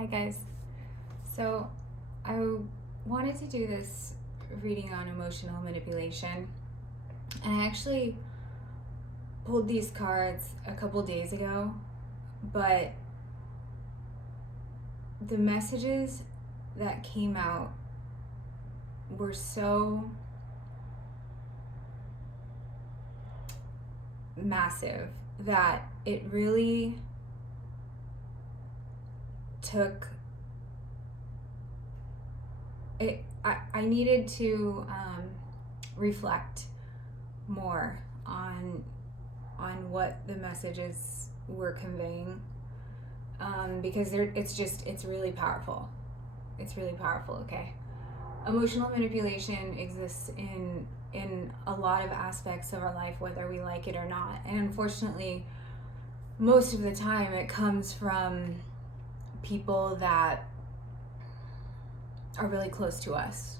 Hi guys. So I wanted to do this reading on emotional manipulation, and I actually pulled these cards a couple days ago, but the messages that came out were so massive that it really took it. I needed to reflect more on what the messages were conveying, because it's really powerful. It's really powerful. Okay, emotional manipulation exists in a lot of aspects of our life, whether we like it or not, and unfortunately most of the time it comes from people that are really close to us,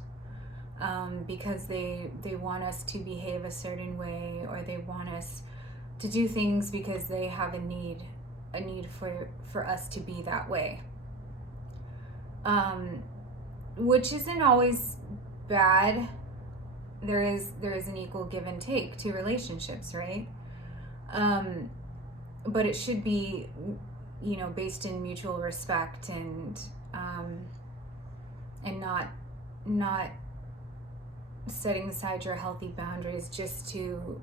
because they want us to behave a certain way, or they want us to do things because they have a need for us to be that way, which isn't always bad. There is an equal give and take to relationships, right? But it should be, based in mutual respect, and not setting aside your healthy boundaries just to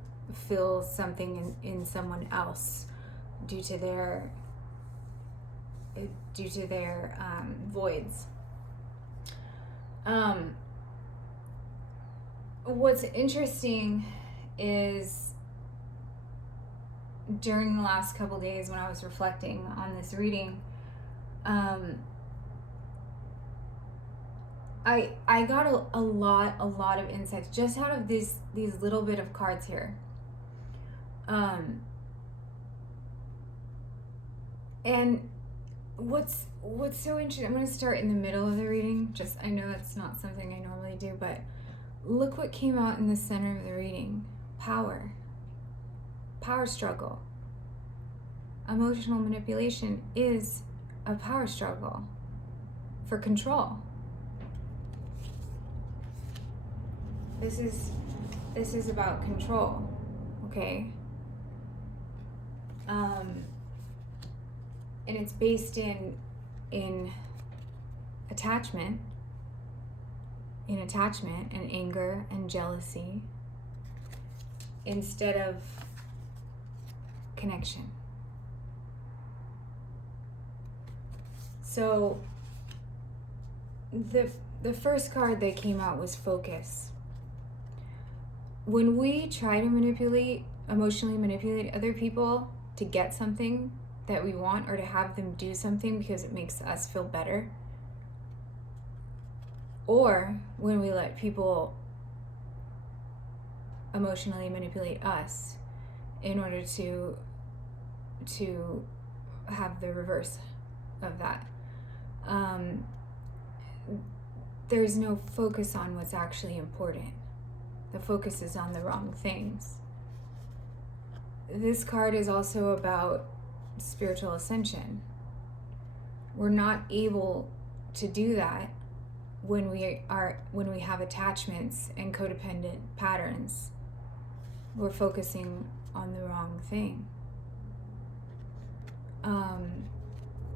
fill something in someone else due to their voids. What's interesting is, during the last couple days when I was reflecting on this reading, I got a lot of insights just out of these little bit of cards here. And what's so interesting, I'm going to start in the middle of the reading. I know that's not something I normally do, but look what came out in the center of the reading. Power struggle. Emotional manipulation is a power struggle for control. This is about control, okay? And it's based in attachment, and anger and jealousy, instead of connection. So the first card that came out was focus. When we try to emotionally manipulate other people to get something that we want, or to have them do something because it makes us feel better, or when we let people emotionally manipulate us in order to have the reverse of that, there's no focus on what's actually important. The focus is on the wrong things. This card is also about spiritual ascension. We're not able to do that when we have attachments and codependent patterns. We're focusing on the wrong thing.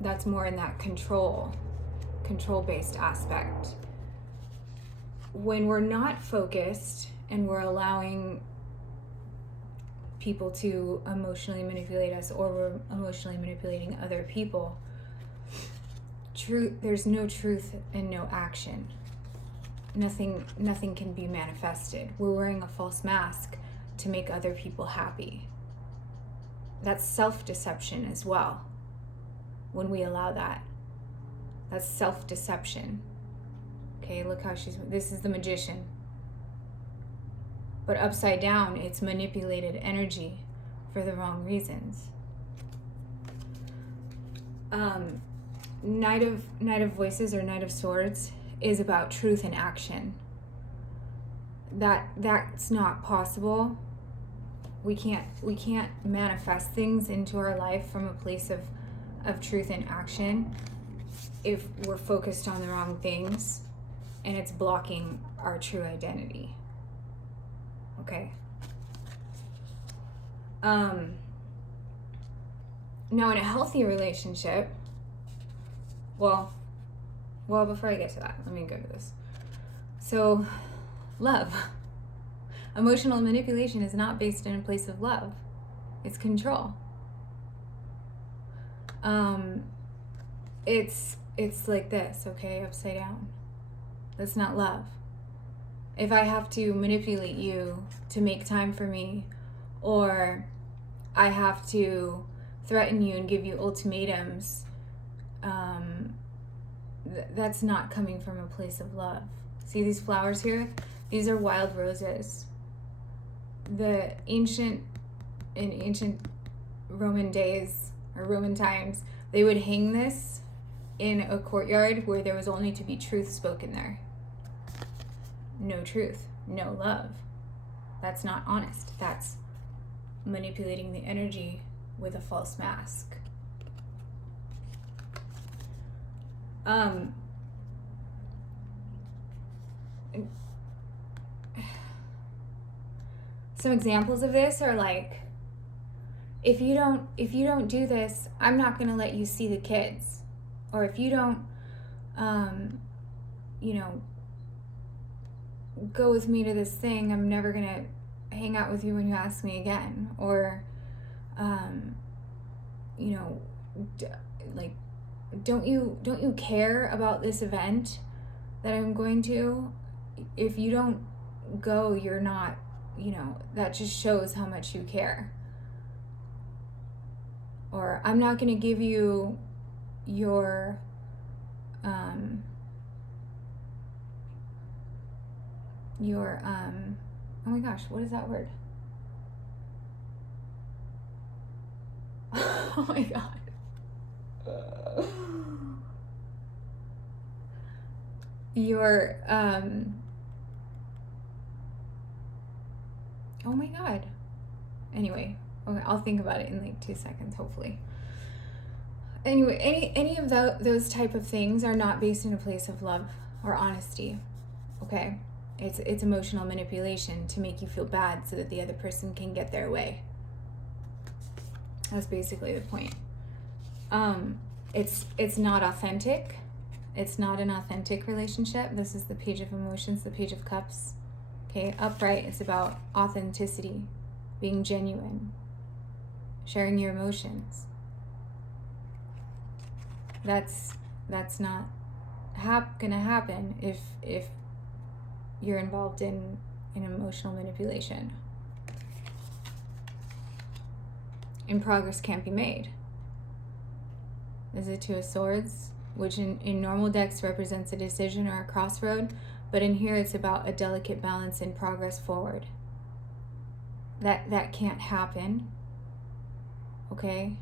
That's more in that control-based aspect. When we're not focused and we're allowing people to emotionally manipulate us, or we're emotionally manipulating other people, there's no truth and no action. Nothing can be manifested. We're wearing a false mask to make other people happy. That's self-deception as well. When we allow that, that's self-deception. Okay, look how this is the Magician. But upside down, it's manipulated energy for the wrong reasons. Knight of Voices, or Knight of Swords, is about truth and action. That's not possible. We can't manifest things into our life from a place of truth and action if we're focused on the wrong things and it's blocking our true identity. Okay. Now, in a healthy relationship, well, before I get to that, let me go to this. So, love. Emotional manipulation is not based in a place of love. It's control. It's like this, okay, upside down. That's not love. If I have to manipulate you to make time for me, or I have to threaten you and give you ultimatums, that's not coming from a place of love. See these flowers here? These are wild roses. In ancient Roman days, or Roman times, they would hang this in a courtyard where there was only to be truth spoken there. No truth, no love. That's not honest. That's manipulating the energy with a false mask. Some examples of this are like, if you don't do this, I'm not going to let you see the kids. Or if you don't go with me to this thing, I'm never going to hang out with you when you ask me again. Or don't you care about this event that I'm going to? If you don't go, you're not, that just shows how much you care. Or I'm not going to give you your oh my gosh, what is that word? Oh my god. Your oh my god. Anyway, okay, I'll think about it in like 2 seconds, hopefully. Anyway, any of those type of things are not based in a place of love or honesty. Okay? It's emotional manipulation to make you feel bad so that the other person can get their way. That's basically the point. It's not authentic. It's not an authentic relationship. This is the Page of Emotions, the Page of Cups. Okay, upright, it's about authenticity, being genuine, sharing your emotions. That's not gonna happen if you're involved in emotional manipulation. And progress can't be made. This is a Two of Swords, which in normal decks represents a decision or a crossroad, but in here it's about a delicate balance and progress forward. That can't happen, okay?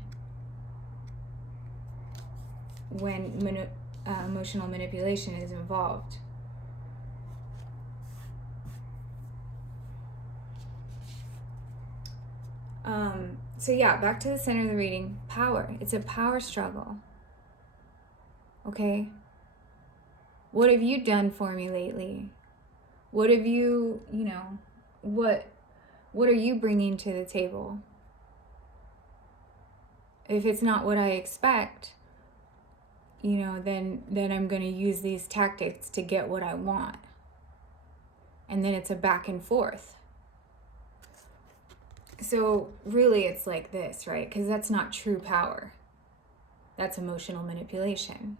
When emotional manipulation is involved. So yeah, back to the center of the reading. Power. It's a power struggle. Okay? What have you done for me lately? What have you, what are you bringing to the table? If it's not what I expect, then I'm going to use these tactics to get what I want. And then it's a back and forth. So really it's like this, right? Because that's not true power. That's emotional manipulation.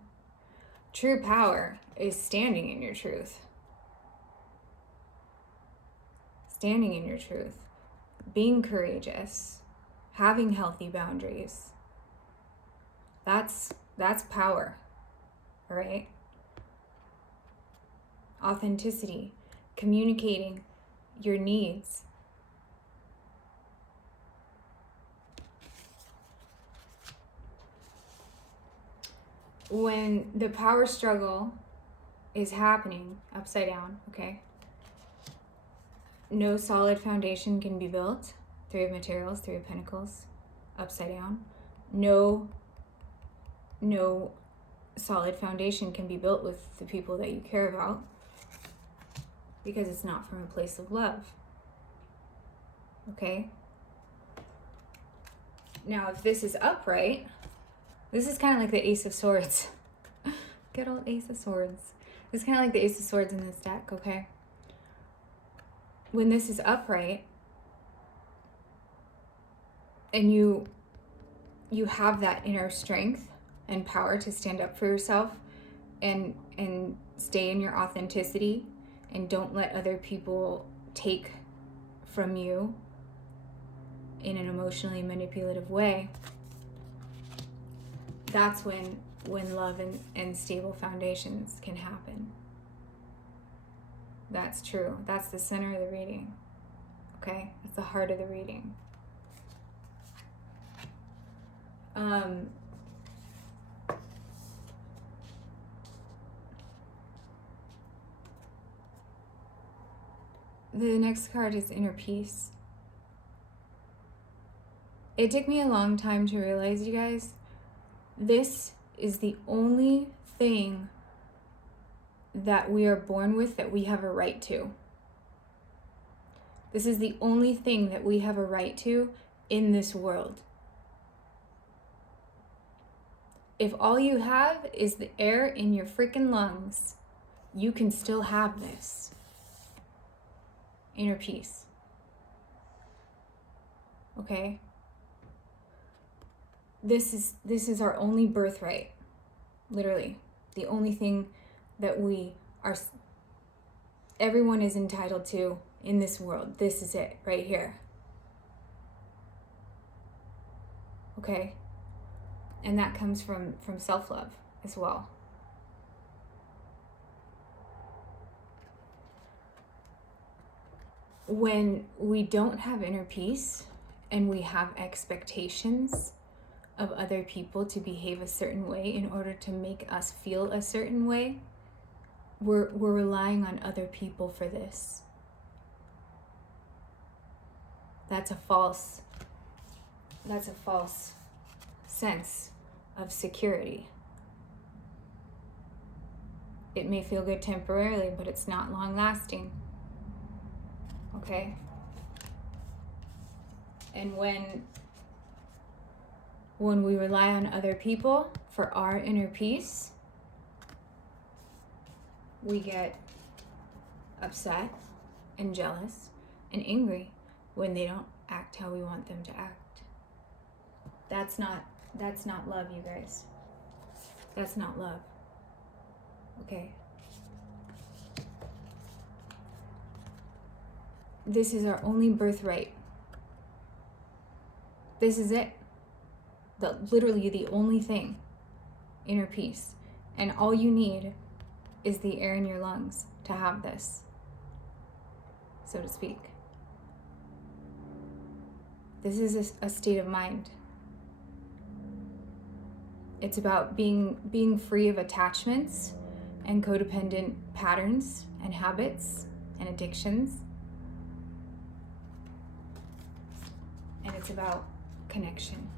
True power is standing in your truth. Standing in your truth. Being courageous. Having healthy boundaries. That's power, right? Authenticity. Communicating your needs. When the power struggle is happening upside down, okay? No solid foundation can be built. Three of Materials, Three of Pentacles, upside down. No solid foundation can be built with the people that you care about, because it's not from a place of love. Okay? Now, if this is upright, this is kind of like the Ace of Swords. Good old Ace of Swords. This is kind of like the Ace of Swords in this deck, okay? When this is upright, and you have that inner strength and power to stand up for yourself and stay in your authenticity, and don't let other people take from you in an emotionally manipulative way, that's when love and stable foundations can happen. That's true. That's the center of the reading. Okay? It's the heart of the reading. The next card is Inner Peace. It took me a long time to realize, you guys, this is the only thing that we are born with that we have a right to. This is the only thing that we have a right to in this world. If all you have is the air in your freaking lungs, you can still have this. Inner peace. Okay? This is our only birthright. Literally. The only thing that everyone is entitled to in this world. This is it right here. Okay? And that comes from self-love as well. When we don't have inner peace and we have expectations of other people to behave a certain way in order to make us feel a certain way, we're relying on other people for this. That's a false sense of security. It may feel good temporarily, but it's not long lasting. Okay? And when we rely on other people for our inner peace, we get upset and jealous and angry when they don't act how we want them to act. That's not love, you guys. That's not love. Okay? This is our only birthright. This is it. Literally the only thing. Inner peace. And all you need is the air in your lungs to have this, so to speak. This is a state of mind. It's about being free of attachments and codependent patterns and habits and addictions. And it's about connection.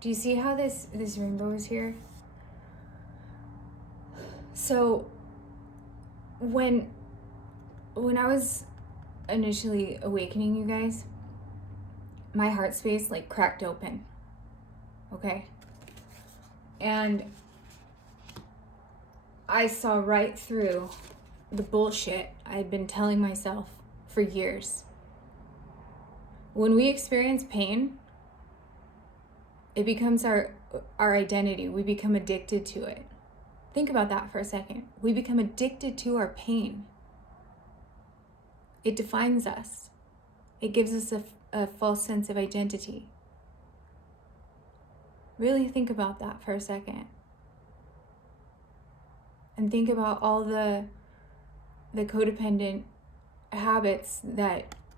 Do you see how this rainbow is here? So when I was initially awakening, you guys, my heart space like cracked open. Okay? And I saw right through the bullshit I had been telling myself for years. When we experience pain, it becomes our identity. We become addicted to it. Think about that for a second. We become addicted to our pain. It defines us. It gives us a false sense of identity. Really think about that for a second. And think about all the codependent habits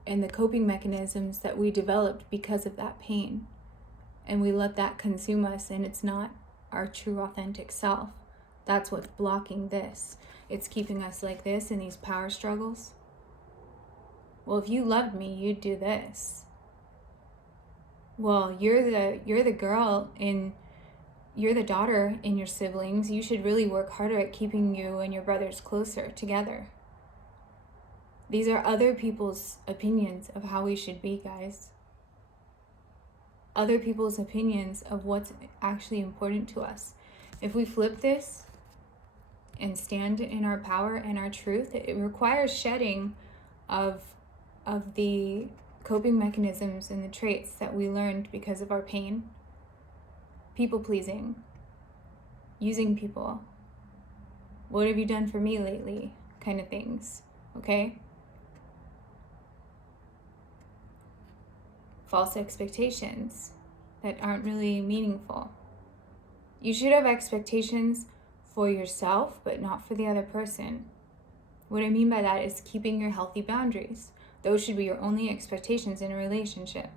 and the coping mechanisms that we developed because of that pain. And we let that consume us, and it's not our true authentic self. That's what's blocking this. It's keeping us like this in these power struggles. Well, if you loved me, you'd do this. Well, you're the girl in you're the daughter in your siblings. You should really work harder at keeping you and your brothers closer together. These are other people's opinions of how we should be, guys. Other people's opinions of what's actually important to us. If we flip this and stand in our power and our truth, it requires shedding of the coping mechanisms and the traits that we learned because of our pain. People pleasing, using people, what have you done for me lately, kind of things, okay? False expectations that aren't really meaningful. You should have expectations for yourself, but not for the other person. What I mean by that is keeping your healthy boundaries. Those should be your only expectations in a relationship.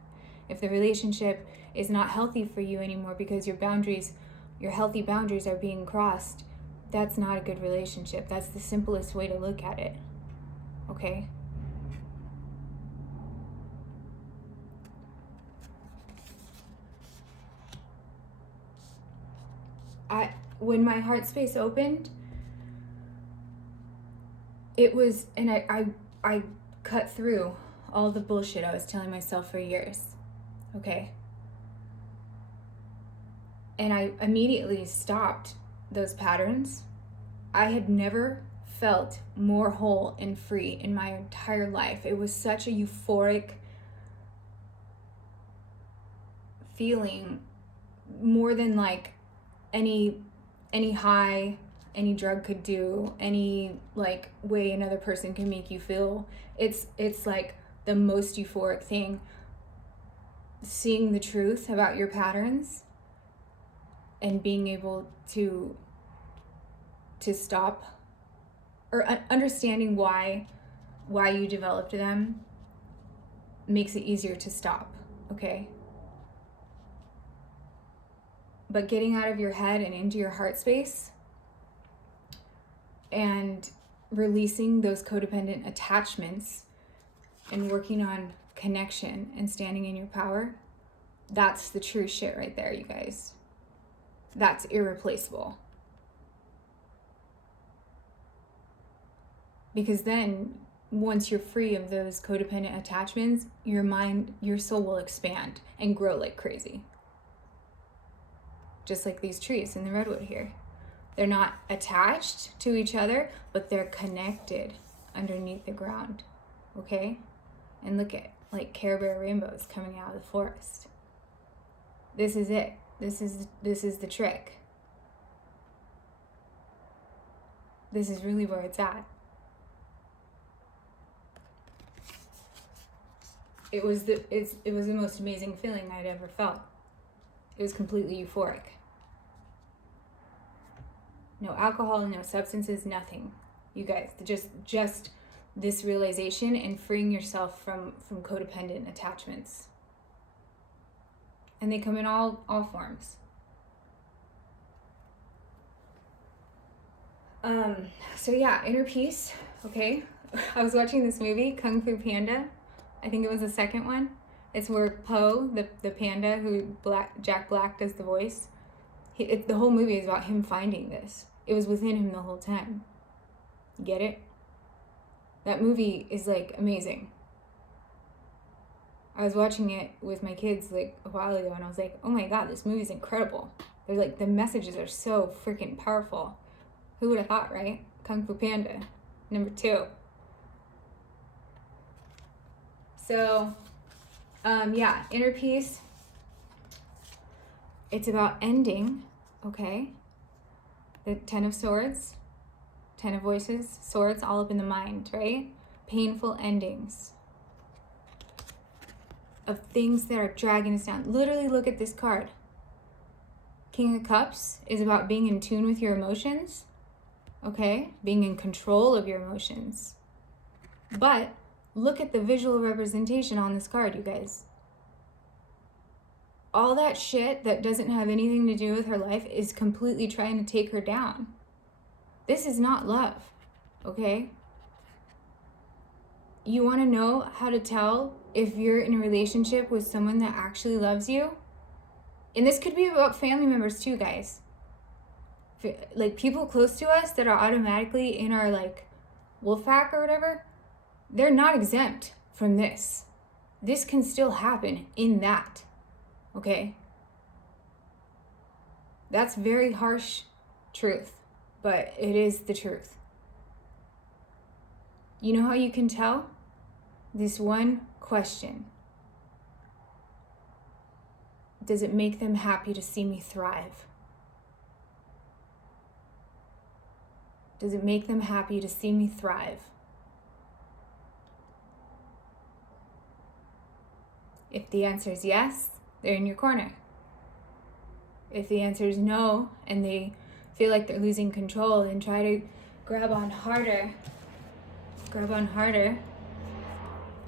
If the relationship is not healthy for you anymore because your healthy boundaries are being crossed, that's not a good relationship. That's the simplest way to look at it, okay? When my heart space opened, it was, and I cut through all the bullshit I was telling myself for years, okay? And I immediately stopped those patterns. I had never felt more whole and free in my entire life. It was such a euphoric feeling, more than like any high any drug could do, any like way another person can make you feel. It's like the most euphoric thing. Seeing the truth about your patterns and being able to stop, or understanding why you developed them, makes it easier to stop, okay? But getting out of your head and into your heart space and releasing those codependent attachments and working on connection and standing in your power, that's the true shit right there, you guys. That's irreplaceable. Because then, once you're free of those codependent attachments, your soul will expand and grow like crazy. Just like these trees in the redwood here. They're not attached to each other, but they're connected underneath the ground, okay? And look at like Care Bear rainbows coming out of the forest. This is it. This is the trick. This is really where it's at. It was the most amazing feeling I'd ever felt. It was completely euphoric. No alcohol, no substances, nothing. You guys, just this realization and freeing yourself from codependent attachments. And they come in all forms. So yeah, inner peace, okay? I was watching this movie, Kung Fu Panda. I think it was the second one. It's where Po, the panda who Jack Black does the voice, the whole movie is about him finding this. It was within him the whole time. You get it? That movie is like amazing. I was watching it with my kids like a while ago and I was like, oh my god, this movie's incredible. They're like, the messages are so freaking powerful. Who would have thought, right? Kung Fu Panda, number 2. So, yeah, inner peace. It's about ending, okay? The 10 of Swords, 10 of Voices, swords all up in the mind, right? Painful endings of things that are dragging us down. Literally, look at this card. King of Cups is about being in tune with your emotions, okay? Being in control of your emotions. But look at the visual representation on this card, you guys. All that shit that doesn't have anything to do with her life is completely trying to take her down. This is not love, okay? You want to know how to tell if you're in a relationship with someone that actually loves you? And this could be about family members too, guys. Like people close to us that are automatically in our like wolf pack or whatever, they're not exempt from this. This can still happen in that. Okay? That's very harsh truth, but it is the truth. You know how you can tell? This one question. Does it make them happy to see me thrive? Does it make them happy to see me thrive? If the answer is yes, they're in your corner. If the answer is no, and they feel like they're losing control, then try to grab on harder,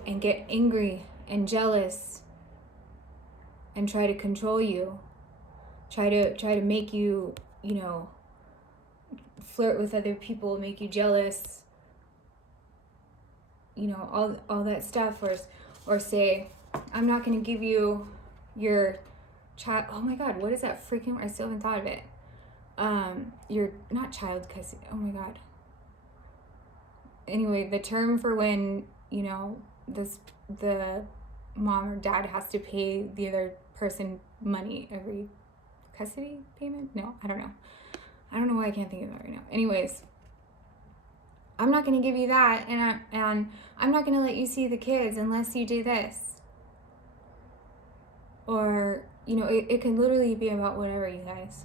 and get angry and jealous, and try to control you, try to make you, flirt with other people, make you jealous, all that stuff, or say, I'm not going to give you your child. Oh my God, what is that freaking? I still haven't thought of it. You're not child custody. Oh my God. Anyway, the term for when the mom or dad has to pay the other person money every custody payment. No, I don't know why I can't think of that right now. Anyways, I'm not going to give you that, and I'm not going to let you see the kids unless you do this. Or, it can literally be about whatever, you guys.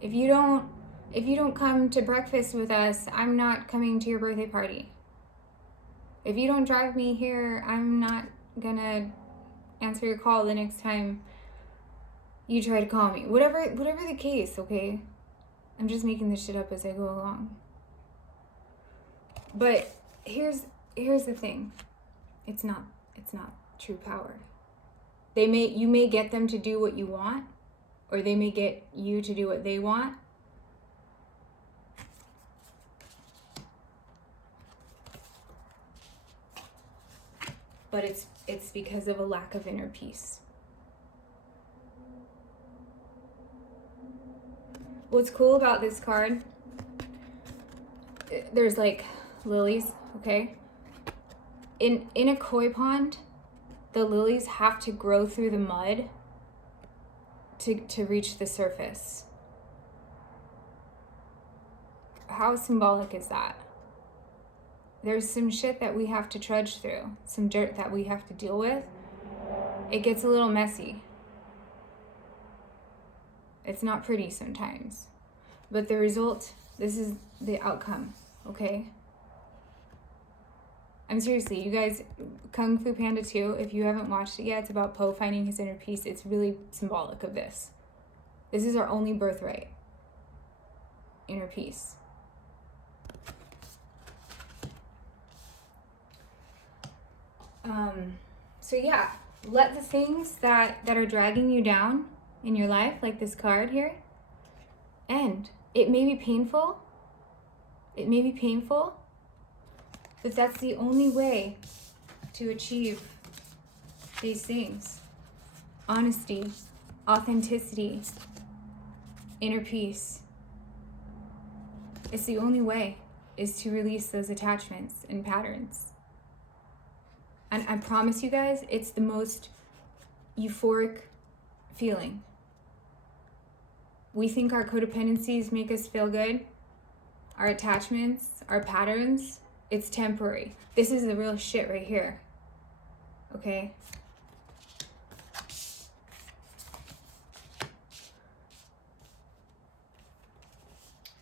If you don't come to breakfast with us, I'm not coming to your birthday party. If you don't drive me here, I'm not gonna answer your call the next time you try to call me. Whatever the case, okay? I'm just making this shit up as I go along. But here's the thing. It's not true power. You may get them to do what you want, or they may get you to do what they want. But it's because of a lack of inner peace. What's cool about this card, there's like lilies, okay? In a koi pond, the lilies have to grow through the mud to reach the surface. How symbolic is that? There's some shit that we have to trudge through, some dirt that we have to deal with. It gets a little messy. It's not pretty sometimes. But the result, this is the outcome, okay? I'm seriously, you guys, Kung Fu Panda 2, if you haven't watched it yet, it's about Po finding his inner peace. It's really symbolic of this. This is our only birthright. Inner peace. So yeah, let the things that are dragging you down in your life, like this card here, end. It may be painful. But that's the only way to achieve these things. Honesty, authenticity, inner peace. It's the only way is to release those attachments and patterns. And I promise you guys, it's the most euphoric feeling. We think our codependencies make us feel good. Our attachments, our patterns, it's temporary. This is the real shit right here. Okay?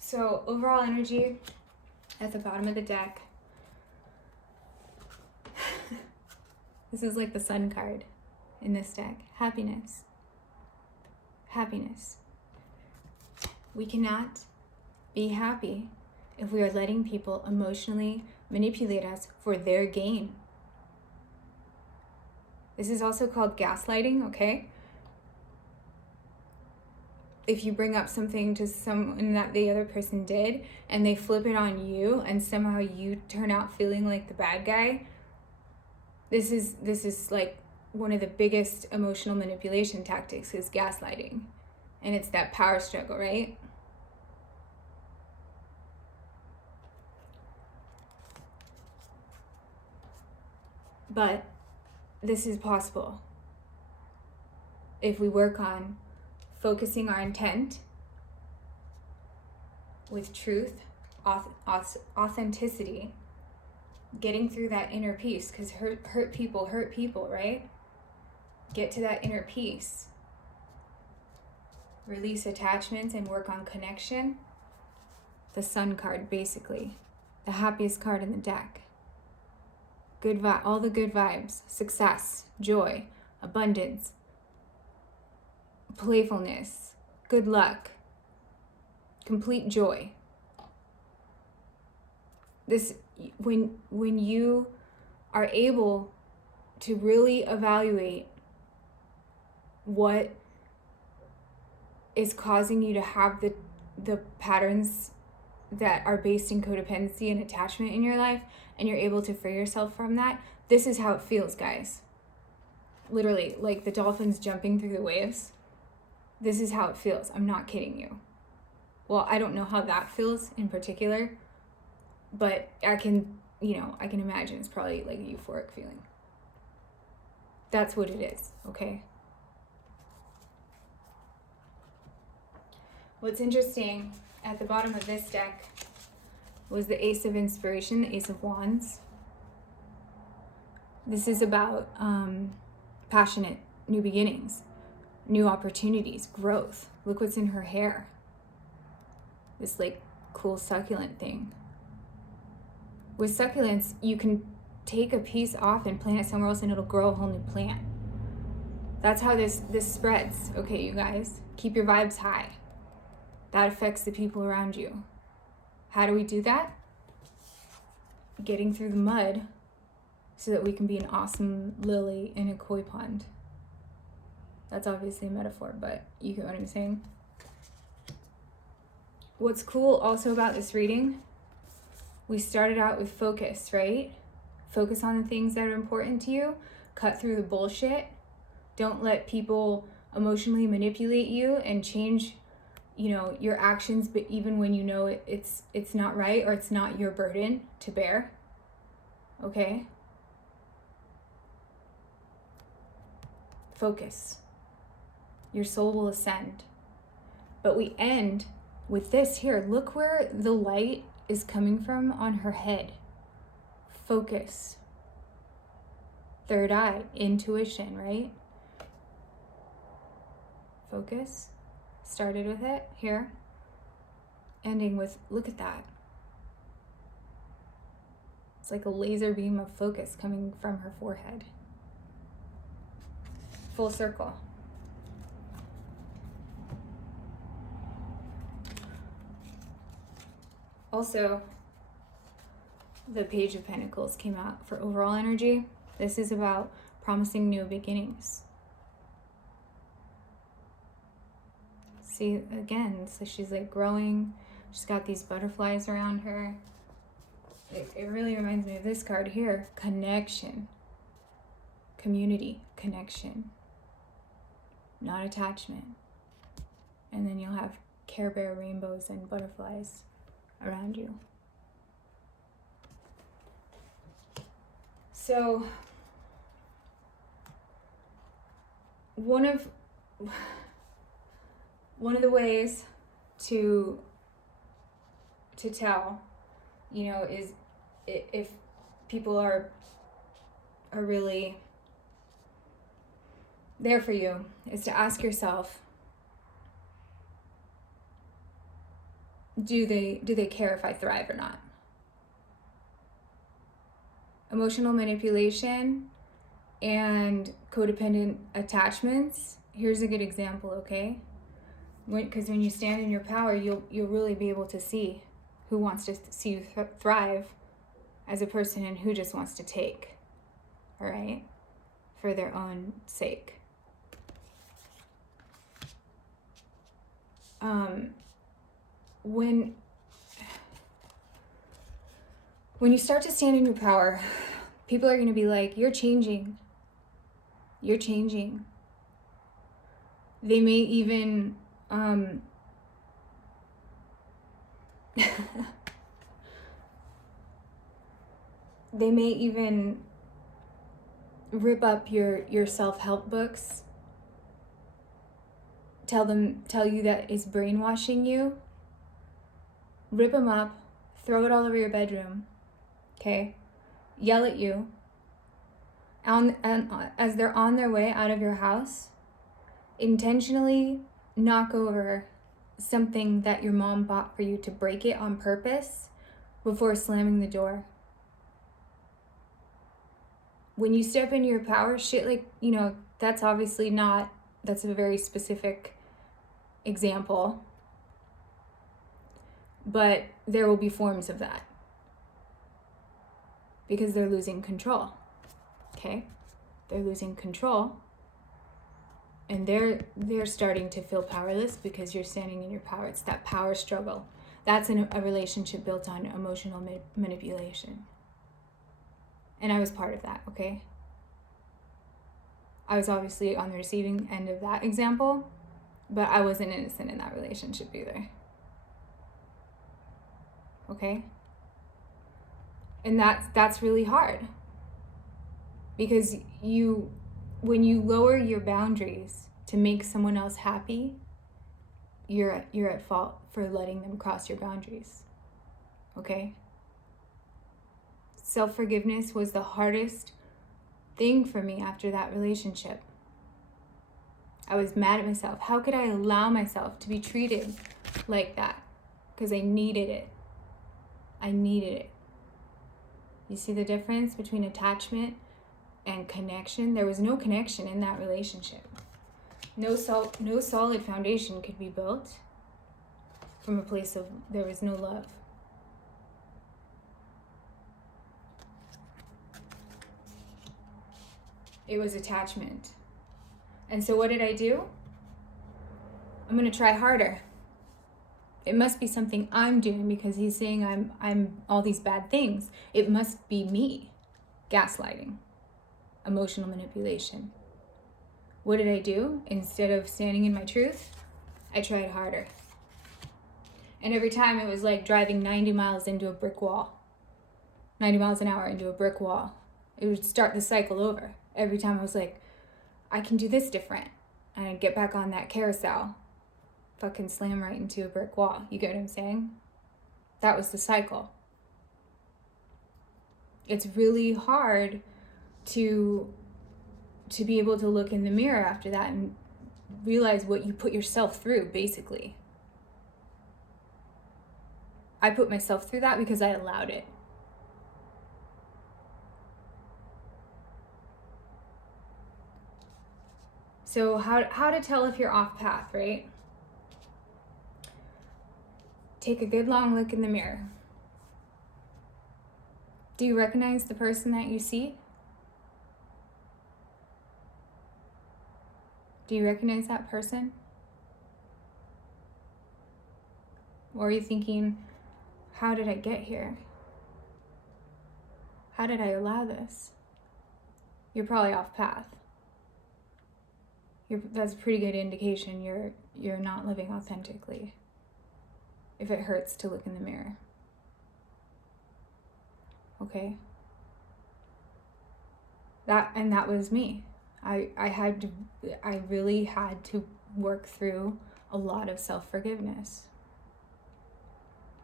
So, overall energy at the bottom of the deck. This is like the sun card in this deck. Happiness. Happiness. We cannot be happy if we are letting people emotionally manipulate us for their gain. This is also called gaslighting, okay? If you bring up something to someone that the other person did and they flip it on you and somehow you turn out feeling like the bad guy, this is like one of the biggest emotional manipulation tactics is gaslighting. And it's that power struggle, right? But this is possible if we work on focusing our intent with truth, authenticity, getting through that inner peace, because hurt people, right? Get to that inner peace. Release attachments and work on connection. The Sun card, basically. The happiest card in the deck. All the good vibes. Success, joy, abundance, playfulness, good luck, complete joy. This, when you are able to really evaluate what is causing you to have the patterns that are based in codependency and attachment in your life, and you're able to free yourself from that, this is how it feels, guys. Literally, like the dolphins jumping through the waves. This is how it feels. I'm not kidding you. Well, I don't know how that feels in particular, but I can imagine it's probably like a euphoric feeling. That's what it is, okay? What's interesting, at the bottom of this deck was the Ace of Inspiration, the Ace of Wands. This is about passionate new beginnings, new opportunities, growth. Look what's in her hair. This like cool succulent thing. With succulents, you can take a piece off and plant it somewhere else and it'll grow a whole new plant. That's how this spreads, okay, you guys? Keep your vibes high. That affects the people around you. How do we do that? Getting through the mud so that we can be an awesome lily in a koi pond. That's obviously a metaphor, but you get what I'm saying? What's cool also about this reading, we started out with focus, right? Focus on the things that are important to you. Cut through the bullshit. Don't let people emotionally manipulate you and change your actions, but even when you know it's not right or it's not your burden to bear. Okay? Focus. Your soul will ascend. But we end with this here. Look where the light is coming from on her head. Focus. Third eye, intuition, right? Focus. Started with it here. Ending with, look at that. It's like a laser beam of focus coming from her forehead. Full circle. Also, the Page of Pentacles came out for overall energy. This is about promising new beginnings. See, again, so she's like growing. She's got these butterflies around her. It really reminds me of this card here. Connection. Community. Connection. Not attachment. And then you'll have Care Bear rainbows and butterflies around you. So, one of the ways to tell, is if people are really there for you, is to ask yourself, do they care if I thrive or not? Emotional manipulation and codependent attachments. Here's a good example, okay? Because when you stand in your power, you'll really be able to see who wants to see you thrive as a person and who just wants to take, all right, for their own sake. When you start to stand in your power, people are going to be like, you're changing. You're changing. They may even they may even rip up your self-help books, tell you that it's brainwashing you. Rip them up, throw it all over your bedroom, okay? Yell at you. And as they're on their way out of your house, intentionally knock over something that your mom bought for you to break it on purpose before slamming the door. When you step into your power, shit like, that's obviously not, that's a very specific example, but there will be forms of that because they're losing control, okay? They're losing control, and they're starting to feel powerless because you're standing in your power. It's that power struggle. That's a relationship built on emotional manipulation. And I was part of that, okay? I was obviously on the receiving end of that example, but I wasn't innocent in that relationship either. Okay? And that's really hard. Because when you lower your boundaries to make someone else happy, you're at fault for letting them cross your boundaries. Okay? Self-forgiveness was the hardest thing for me after that relationship. I was mad at myself. How could I allow myself to be treated like that? Because I needed it. I needed it. You see the difference between attachment and connection? There was no connection in that relationship. No solid foundation could be built from a place of there was no love. It was attachment. And so what did I do? I'm going to try harder. It must be something I'm doing because he's saying I'm all these bad things. It must be me. Gaslighting. Emotional manipulation. What did I do? Instead of standing in my truth, I tried harder. And every time it was like driving 90 miles into a brick wall. 90 miles an hour into a brick wall. It would start the cycle over. Every time I was like, I can do this different. And I'd get back on that carousel. Fucking slam right into a brick wall. You get what I'm saying? That was the cycle. It's really hard to be able to look in the mirror after that and realize what you put yourself through, basically. I put myself through that because I allowed it. So how to tell if you're off path, right? Take a good long look in the mirror. Do you recognize the person that you see? Do you recognize that person? Or are you thinking, how did I get here? How did I allow this? You're probably off path. That's a pretty good indication you're not living authentically. If it hurts to look in the mirror. Okay? That was me. I really had to work through a lot of self-forgiveness.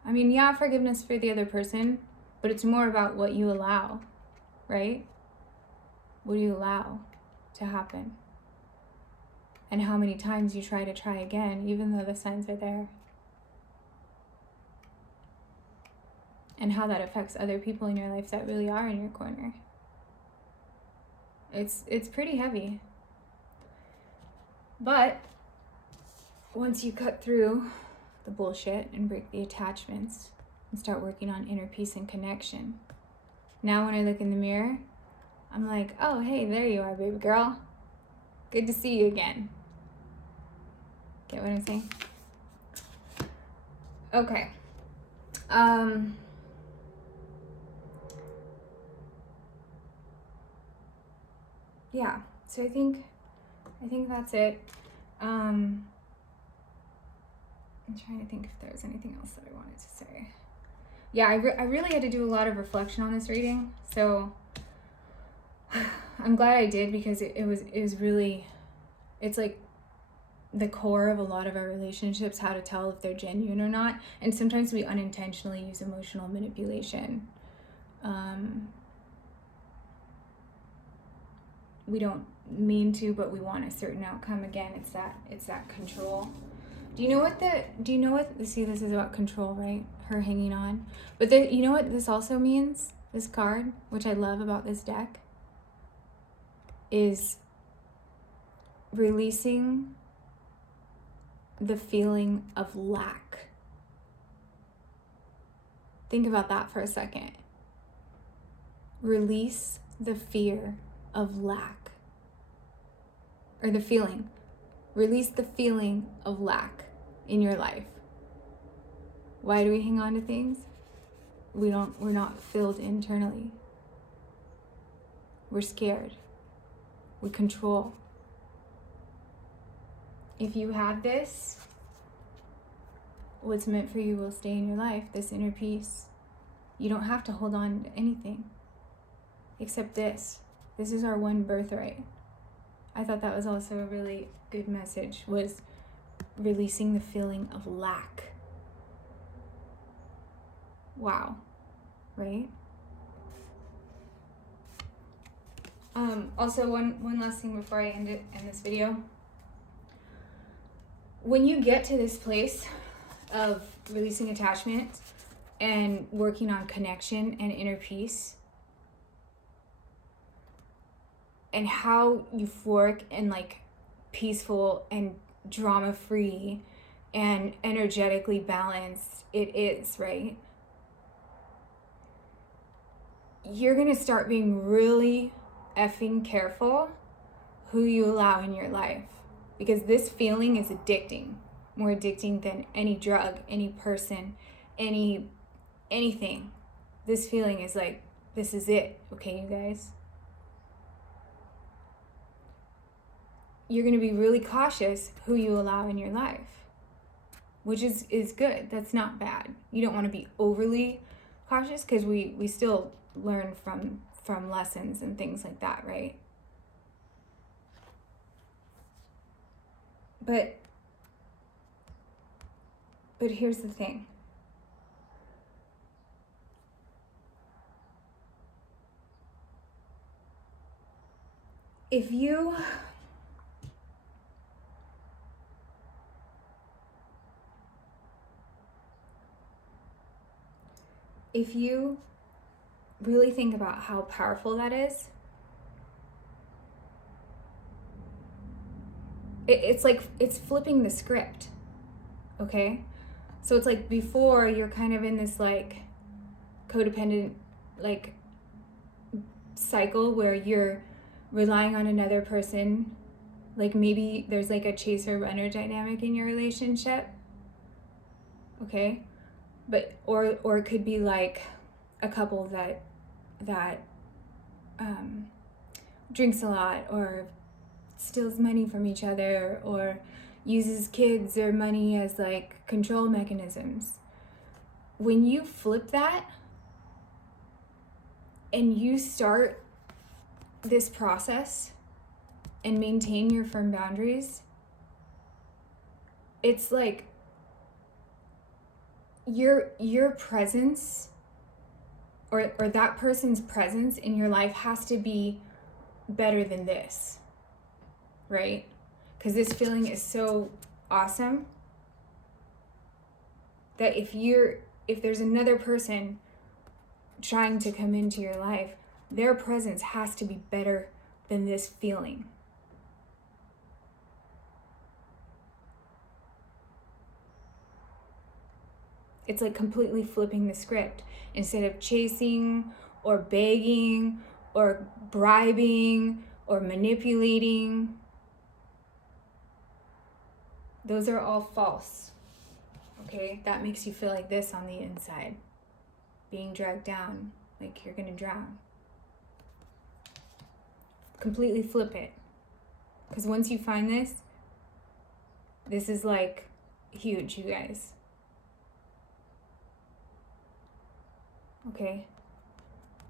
I mean, yeah, forgiveness for the other person, but it's more about what you allow, right? What do you allow to happen? And how many times you try again, even though the signs are there. And how that affects other people in your life that really are in your corner. It's pretty heavy. But once you cut through the bullshit and break the attachments and start working on inner peace and connection, now when I look in the mirror, I'm like, oh, hey, there you are, baby girl. Good to see you again. Get what I'm saying? Okay. Yeah, So I think that's it. I'm trying to think if there's anything else that I wanted to say. Yeah, I really had to do a lot of reflection on this reading, so I'm glad I did, because it was really, it's like the core of a lot of our relationships, how to tell if they're genuine or not. And sometimes we unintentionally use emotional manipulation. We don't mean to, but we want a certain outcome. Again, it's that control. Do you know what see, this is about control, right? Her hanging on. But you know what this also means? This card, which I love about this deck, is releasing the feeling of lack. Think about that for a second. Release the fear of lack. Or the feeling. Release the feeling of lack in your life. Why do we hang on to things? We're not filled internally. We're scared. We control. If you have this, what's meant for you will stay in your life, this inner peace. You don't have to hold on to anything except this. This is our one birthright. I thought that was also a really good message, was releasing the feeling of lack. Wow, right? Also, one last thing before I end this video. When you get to this place of releasing attachment and working on connection and inner peace, and how euphoric and like peaceful and drama-free and energetically balanced it is, right? You're gonna start being really effing careful who you allow in your life, because this feeling is addicting, more addicting than any drug, any person, anything. This feeling is like, this is it, okay, you guys? You're going to be really cautious who you allow in your life, which is good. That's not bad. You don't want to be overly cautious, because we still learn from lessons and things like that, right? But here's the thing. If you really think about how powerful that is, it's like, it's flipping the script, okay? So it's like, before, you're kind of in this like codependent like cycle where you're relying on another person. Like maybe there's like a chaser runner dynamic in your relationship, okay? But or it could be like a couple that drinks a lot, or steals money from each other, or uses kids or money as like control mechanisms. When you flip that and you start this process and maintain your firm boundaries, it's like your presence, or that person's presence in your life has to be better than this, right? Because this feeling is so awesome that if there's another person trying to come into your life, their presence has to be better than this feeling. It's like completely flipping the script. Instead of chasing or begging or bribing or manipulating, those are all false, okay? That makes you feel like this on the inside, being dragged down, like you're gonna drown. Completely flip it. Because once you find this is like huge, you guys. Okay?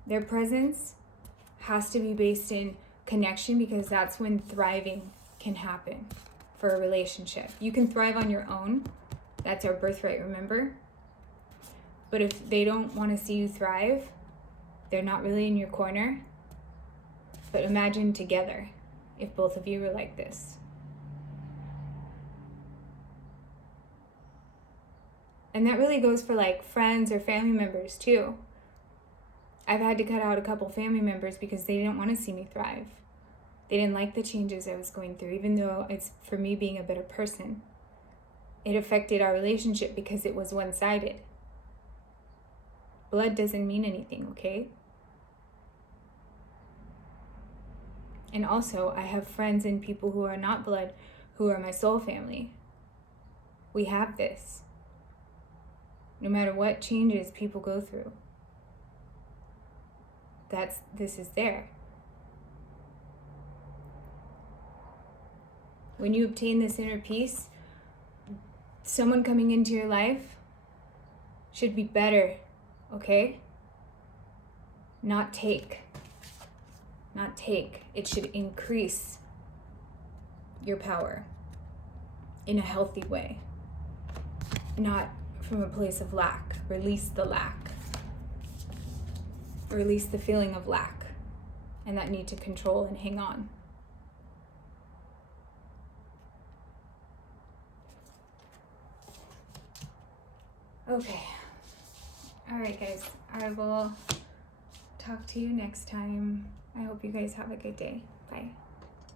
Their presence has to be based in connection, because that's when thriving can happen for a relationship. You can thrive on your own. That's our birthright, remember? But if they don't want to see you thrive, they're not really in your corner. But imagine together if both of you were like this. And that really goes for like friends or family members too. I've had to cut out a couple family members because they didn't want to see me thrive. They didn't like the changes I was going through, even though it's for me being a better person. It affected our relationship because it was one-sided. Blood doesn't mean anything, okay? And also, I have friends and people who are not blood, who are my soul family. We have this. No matter what changes people go through, this is there. When you obtain this inner peace, someone coming into your life should be better, okay? Not take. Not take. It should increase your power in a healthy way, not from a place of lack. Release the lack. Release the feeling of lack and that need to control and hang on. Okay. All right, guys. I will talk to you next time. I hope you guys have a good day. Bye.